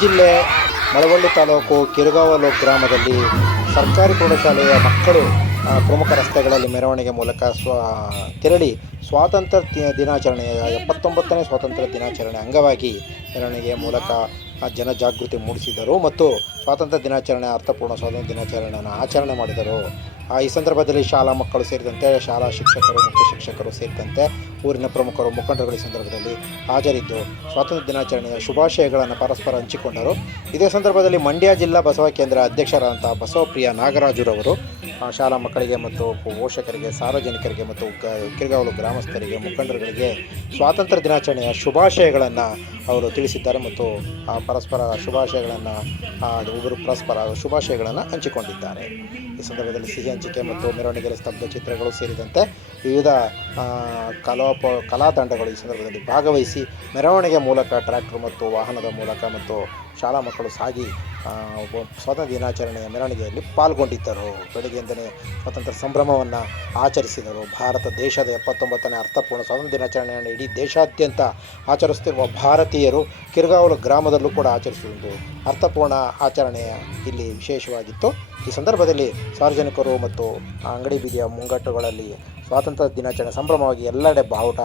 ಜಿಲ್ಲೆ ಮಳವಳ್ಳಿ ತಾಲೂಕು ಕಿರುಗಾವಲು ಗ್ರಾಮದಲ್ಲಿ ಸರ್ಕಾರಿ ಪ್ರೌಢಶಾಲೆಯ ಮಕ್ಕಳು ಪ್ರಮುಖ ರಸ್ತೆಗಳಲ್ಲಿ ಮೆರವಣಿಗೆ ಮೂಲಕ ತೆರಳಿ ಸ್ವಾತಂತ್ರ್ಯ ದಿನಾಚರಣೆಯ 79ನೇ ಸ್ವಾತಂತ್ರ್ಯ ದಿನಾಚರಣೆ ಅಂಗವಾಗಿ ಮೆರವಣಿಗೆಯ ಮೂಲಕ ಜನಜಾಗೃತಿ ಮೂಡಿಸಿದರು ಮತ್ತು ಸ್ವಾತಂತ್ರ್ಯ ದಿನಾಚರಣೆ ಅರ್ಥಪೂರ್ಣ ಸ್ವಾತಂತ್ರ್ಯ ದಿನಾಚರಣೆಯನ್ನು ಆಚರಣೆ ಮಾಡಿದರು. ಈ ಸಂದರ್ಭದಲ್ಲಿ ಶಾಲಾ ಮಕ್ಕಳು ಸೇರಿದಂತೆ ಶಾಲಾ ಶಿಕ್ಷಕರು, ಮುಖ್ಯ ಶಿಕ್ಷಕರು ಸೇರಿದಂತೆ ಊರಿನ ಪ್ರಮುಖರು, ಮುಖಂಡರುಗಳ ಈ ಸಂದರ್ಭದಲ್ಲಿ ಹಾಜರಿದ್ದು ಸ್ವಾತಂತ್ರ್ಯ ದಿನಾಚರಣೆಯ ಶುಭಾಶಯಗಳನ್ನು ಪರಸ್ಪರ ಹಂಚಿಕೊಂಡರು. ಇದೇ ಸಂದರ್ಭದಲ್ಲಿ ಮಂಡ್ಯ ಜಿಲ್ಲಾ ಬಸವ ಕೇಂದ್ರ ಅಧ್ಯಕ್ಷರಾದಂಥ ಬಸವಪ್ರಿಯ ನಾಗರಾಜುರವರು ಶಾಲಾ ಮಕ್ಕಳಿಗೆ ಮತ್ತು ಪೋಷಕರಿಗೆ, ಸಾರ್ವಜನಿಕರಿಗೆ ಮತ್ತು ಕಿರುಗಾವಲು ಗ್ರಾಮಸ್ಥರಿಗೆ, ಮುಖಂಡರುಗಳಿಗೆ ಸ್ವಾತಂತ್ರ್ಯ ದಿನಾಚರಣೆಯ ಶುಭಾಶಯಗಳನ್ನು ಅವರು ತಿಳಿಸಿದ್ದಾರೆ ಮತ್ತು ಪರಸ್ಪರ ಶುಭಾಶಯಗಳನ್ನು ಹಂಚಿಕೊಂಡಿದ್ದಾರೆ. ಈ ಸಂದರ್ಭದಲ್ಲಿ ಸಿಹಿ ಹಂಚಿಕೆ ಮತ್ತು ಮೆರವಣಿಗೆಯ ಸ್ತಬ್ಧ ಚಿತ್ರಗಳು ಸೇರಿದಂತೆ ವಿವಿಧ ಕಲಾ ತಂಡಗಳು ಈ ಸಂದರ್ಭದಲ್ಲಿ ಭಾಗವಹಿಸಿ ಮೆರವಣಿಗೆ ಮೂಲಕ ಟ್ರ್ಯಾಕ್ಟರ್ ಮತ್ತು ವಾಹನದ ಮೂಲಕ ಮತ್ತು ಶಾಲಾ ಮಕ್ಕಳು ಸಾಗಿ ಸ್ವಾತಂತ್ರ್ಯ ದಿನಾಚರಣೆಯ ಮೆರವಣಿಗೆಯಲ್ಲಿ ಪಾಲ್ಗೊಂಡಿದ್ದರು. ಬೆಳಗ್ಗೆಯಿಂದಲೇ ಸ್ವಾತಂತ್ರ್ಯ ಸಂಭ್ರಮವನ್ನು ಆಚರಿಸಿದರು. ಭಾರತ ದೇಶದ 79ನೇ ಅರ್ಥಪೂರ್ಣ ಸ್ವಾತಂತ್ರ್ಯ ದಿನಾಚರಣೆಯನ್ನು ಇಡೀ ದೇಶಾದ್ಯಂತ ಆಚರಿಸುತ್ತಿರುವ ಭಾರತೀಯರು ಕಿರುಗಾವಲು ಗ್ರಾಮದಲ್ಲೂ ಕೂಡ ಆಚರಿಸುವುದು ಅರ್ಥಪೂರ್ಣ ಆಚರಣೆಯ ಇಲ್ಲಿ ವಿಶೇಷವಾಗಿತ್ತು. ಈ ಸಂದರ್ಭದಲ್ಲಿ ಸಾರ್ವಜನಿಕರು ಮತ್ತು ಅಂಗಡಿ ಬೀದಿಯ ಮುಂಗಟ್ಟುಗಳಲ್ಲಿ ಸ್ವಾತಂತ್ರ್ಯ ದಿನಾಚರಣೆ ಸಂಭ್ರಮವಾಗಿ ಎಲ್ಲೆಡೆ ಬಾವುಟ,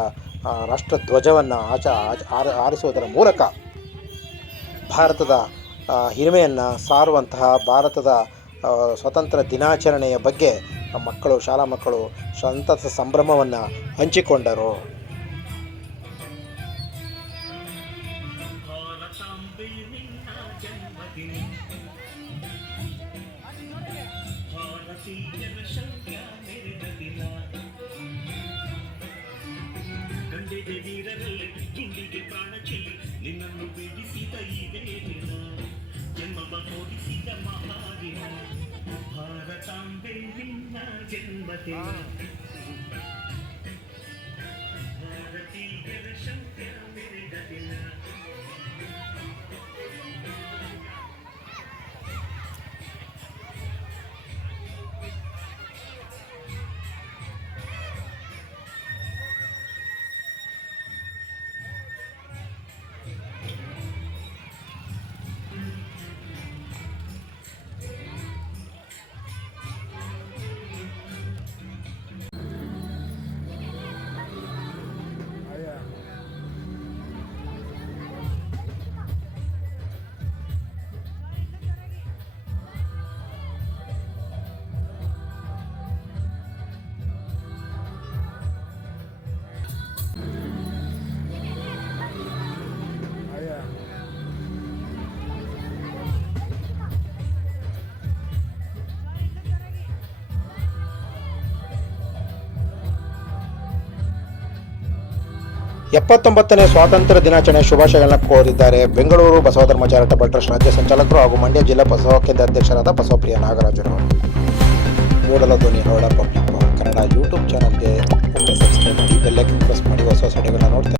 ರಾಷ್ಟ್ರಧ್ವಜವನ್ನು ಆರಿಸುವುದರ ಮೂಲಕ ಭಾರತದ ಹಿರಿಮೆಯನ್ನು ಸಾರುವಂತಹ ಭಾರತದ ಸ್ವಾತಂತ್ರ್ಯ ದಿನಾಚರಣೆಯ ಬಗ್ಗೆ ಶಾಲಾ ಮಕ್ಕಳು ಸಂತಸ ಸಂಭ್ರಮವನ್ನು ಹಂಚಿಕೊಂಡರು. ಗುಂಡಿಗೆ ಪ್ರಾಣ ಚೆಲ್ಲಿ ನಿನ್ನನ್ನು ಬಿಡಿಸಿದ ಈ ವೇದಿನ ಜನ್ಮವ ಮೂಡಿಸಿದ ಮಹಾದಿನ ಭಾರತಾಂಬೆ ನಿನ್ನ ಜನ್ಮದಿನ ಭಾರತೀಯರ ಶೌರ್ಯ ಮೆರೆದ ದಿನ. ಎಪ್ಪತ್ತೊಂಬತ್ತನೇ ಸ್ವಾತಂತ್ರ್ಯ ದಿನಾಚರಣೆ ಶುಭಾಶಯಗಳನ್ನು ಕೋರಿದ್ದಾರೆ ಬೆಂಗಳೂರು ಬಸವಧರ್ಮ ಚಾರಿಟಬಲ್ ಟ್ರಸ್ಟ್ ರಾಜ್ಯ ಸಂಚಾಲಕರು ಹಾಗೂ ಮಂಡ್ಯ ಜಿಲ್ಲಾ ಬಸವ ಕೇಂದ್ರ ಅಧ್ಯಕ್ಷರಾದ ಬಸವಪ್ರಿಯ ನಾಗರಾಜರು. ಮೂಡಲ ಧ್ವನಿ ಹರಡ ಪಬ್ಲಿಕ್ ಕನ್ನಡ ಯೂಟ್ಯೂಬ್ ಚಾನಲ್ಗೆ ಒಮ್ಮೆ ಸಬ್ಸ್ಕ್ರೈಬ್ ಮಾಡಿ, ಬೆಲ್ ಐಕಾನ್ ಪ್ರೆಸ್ ಮಾಡಿ ಹೊಸ ಹೊಸ ವಿಡಿಯೋಗಳನ್ನ ನೋಡ್ತಾರೆ.